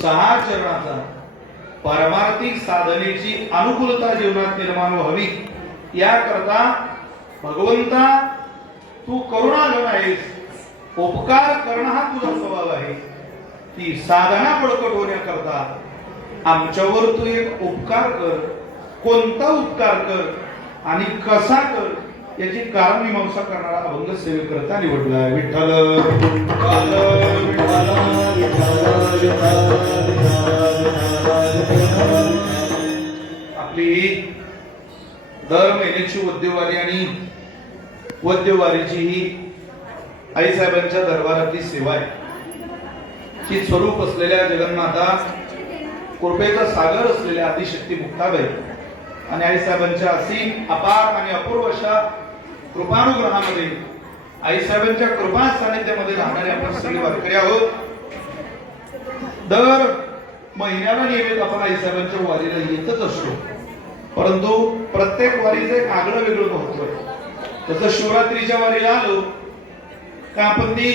सहा चरणाचा पारमार्थिक साधनेची अनुकूलता जीवनात निर्माण व्हावी. याकरता भगवंता तू करुणाघन आहेस. उपकार करणं हा तुझा स्वभाव आहे. ती साधना बळकट होण्याकरता आमच्यावर तू एक उपकार कर. कोणता उपकार कर आणि कसा कर याची कारण मीमांसा करणारा अभंग सेवेकरता निवडला. विठ्ठल विठ्ठल, विठ्ठल, आपली दर महिन्याची वद्यवारी आणि वद्यवारीची ही आईसाहेबांच्या दरबारातली सेवा आहे. ही स्वरूप असलेल्या जगन्माता कृपेचा सागर असलेल्या आदिशक्ती मुक्ताबाई आणि आईसाहेबांच्या असीम अपार आणि अपूर्व अशा कृपानुग्रहामध्ये आईसाहेबांच्या कृपा सानिध्यामध्ये राहणारे आपण सगळे वारकरी आहोत. दर महिन्याला नियमित आपण आईसाहेबांच्या वारीला येतच असतो. परंतु प्रत्येक वारीचं एक आगळं वेगळं महत्त्व आहे. जसं शिवरात्रीच्या वारीला आलो का आपण ती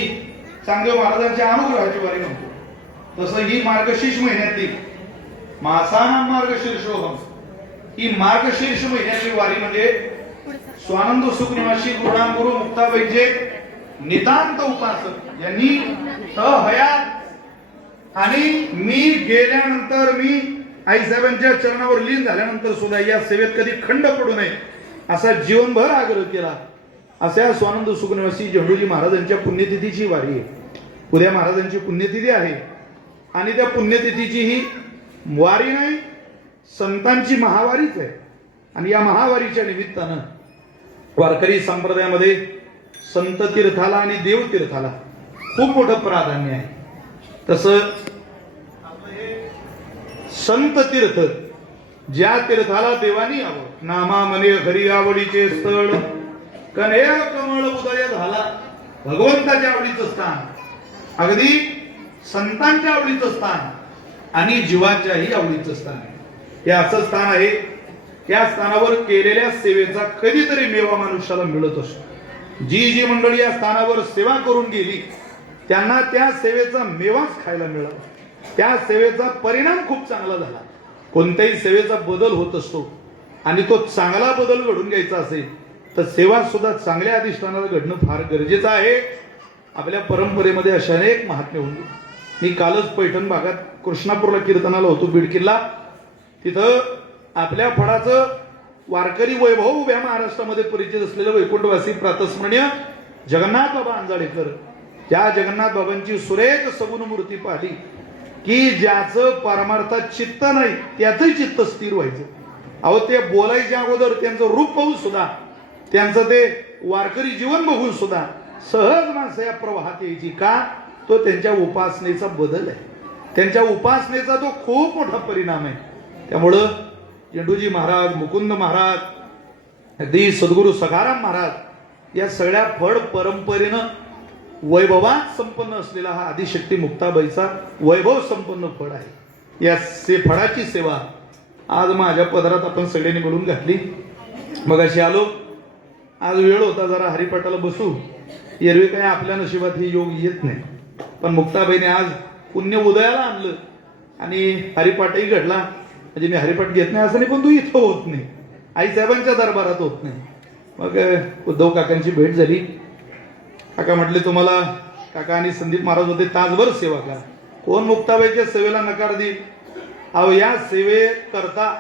चांगदेव महाराजांच्या अनुग्रहाची वारी म्हणतो. तसं ही मार्गशीर्ष महिन्यातली मासाना मार्गशीर्षोहम ही मार्गशीर्ष महिन्याची वारी म्हणजे स्वानंद सुखनिवासी गुरुरामगुरु मुक्ताबाईचे नितांत उपासक. यांनी हयात आणि मी गेल्यानंतर मी आईसाहेबांच्या चरणावर लीन झाल्यानंतर सुद्धा या सेवेत कधी खंड पडू नये असा जीवनभर आग्रह केला. अशा स्वानंद सुखनिवासी झेंडूजी महाराजांच्या पुण्यतिथीची वारी आहे. उद्या महाराजांची पुण्यतिथी आहे. आणि त्या पुण्यतिथीची ही वारी नाही संतांची महावारीच आहे. आणि या महावारीच्या निमित्तानं वारकरी संप्रदायामध्ये संत तीर्थाला आणि देवतीर्थाला खूप मोठं प्राधान्य आहे. तसं संत तीर्थ. ज्या तीर्थाला देवानी आवड नामा मने घरी आवडीचे स्थळ. कन्हेर कमळ उदय झाला. भगवंताच्या आवडीचं स्थान. अगदी संतांच्या आवडीचं स्थान आणि जीवाच्याही आवडीचं स्थान हे असं स्थान आहे. त्या स्थानावर केलेल्या सेवेचा कधीतरी मेवा मनुष्याला मिळत असतो. जी जी मंडळी या स्थानावर सेवा करून गेली त्यांना त्या सेवेचा मेवाच खायला मिळाला. त्या सेवेचा परिणाम खूप चांगला झाला. कोणत्याही सेवेचा बदल होत असतो आणि तो चांगला बदल घडून घ्यायचा असेल तर सेवा सुद्धा चांगल्या अधिष्ठानाला घडणं फार गरजेचं आहे. आपल्या परंपरेमध्ये अशा अनेक महात्म्य होऊन मी कालच पैठण भागात कृष्णापूरला कीर्तनाला होतो बीड किल्ला. तिथं आपल्या फळाचं वारकरी वैभव उभ्या महाराष्ट्रामध्ये परिचित असलेलं वैकुंठवासी प्रातस्मरणीय जगन्नाथ बाबा अंजाडेकर त्या जगन्नाथ बाबांची सुरेख सगुण मूर्ती पाहिली. की ज्याचं परमार्थात चित्त नाही त्याचंही चित्त स्थिर व्हायचं. अहो ते बोलायच्या अगोदर त्यांचं रूप पाहून सुद्धा त्यांचं ते वारकरी जीवन बघून सुद्धा सहज माणसं या प्रवाहात यायची का? तो त्यांच्या उपासनेचा बदल आहे. त्यांच्या उपासनेचा तो खूप मोठा परिणाम आहे. त्यामुळं चेंडूजी महाराज मुकुंद महाराज अगदी सद्गुरू सखाराम महाराज या सगळ्या फड परंपरेनं वैभवात संपन्न असलेला हा आदिशक्ती मुक्ताबाईचा वैभव संपन्न फळ आहे. या से फळाची सेवा आज माझ्या पदरात आपण सगळ्यांनी मिळून घातली. मग अशी आलो. आज वेळ होता जरा हरिपाठाला बसू. एरवी काय आपल्या नशिबात हे योग येत नाही. पण मुक्ताबाईने आज पुण्य उदयाला आणलं आणि हरिपाठही घडला. म्हणजे मी हरिपाठ घेत नाही असं नाही पण तू इथं होत नाही. आई साहेबांच्या दरबारात होत नाही. मग उद्धव काकांची भेट झाली. काका म्हटले तुम्हाला काका आणि संदीप महाराज होते तासभर सेवा करा. कोण मुक्ताबाईच्या सेवेला नकार देईल? अहो या सेवे करता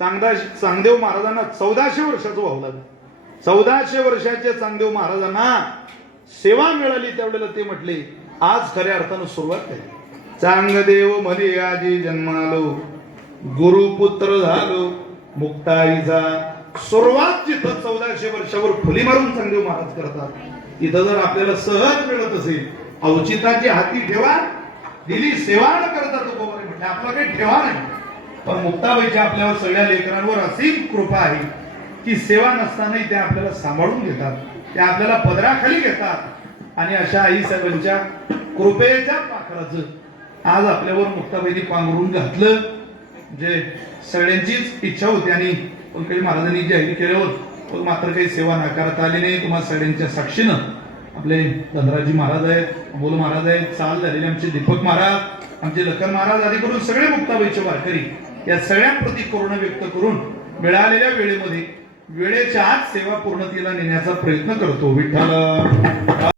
चांगदा चांगदेव महाराजांना चौदाशे वर्षाचं व्हावं लागलं. चौदाशे वर्षाच्या चांगदेव महाराजांना सेवा मिळाली त्यावेळेला ते म्हटले आज खऱ्या अर्थानं सुरुवात केली. चांगदेव म्हणे आजी जन्मालो गुरुपुत्र झालो मुक्ताईचा सुरुवात जिथं चौदाशे वर्षावर फुली मारून चांगदेव महाराज करतात तिथं जर आपल्याला सहज मिळत असेल औचिताची हाती ठेवा दिली सेवा न करता तो म्हटलं आपला काही ठेवा नाही. पण मुक्ताबाईच्या आपल्यावर सगळ्या लेकरांवर असीम कृपा आहे की सेवा नसतानाही त्या आपल्याला सांभाळून घेतात त्या आपल्याला पदराखाली घेतात. आणि अशा आई साहेबांच्या कृपेच्या पाखराचं आज आपल्यावर मुक्ताबाईने पांघरून घातलं. जे सगळ्यांचीच इच्छा होती आणि पंकज महाराजांनी जाहीर केलं होतं पण मात्र काही सेवा नाकारता आली नाही. तुम्हाला सगळ्यांच्या साक्षीनं आपले धनराजी महाराज आहेत अमोल महाराज आहेत चाल झालेले आमचे दीपक महाराज आमचे लखन महाराज आदी करून सगळे मुक्ताबाईचे वारकरी या सगळ्यांप्रती करुणा व्यक्त करून मिळालेल्या वेळेमध्ये वेळेच्या आत सेवा पूर्णतेला नेण्याचा प्रयत्न करतो. विठ्ठल.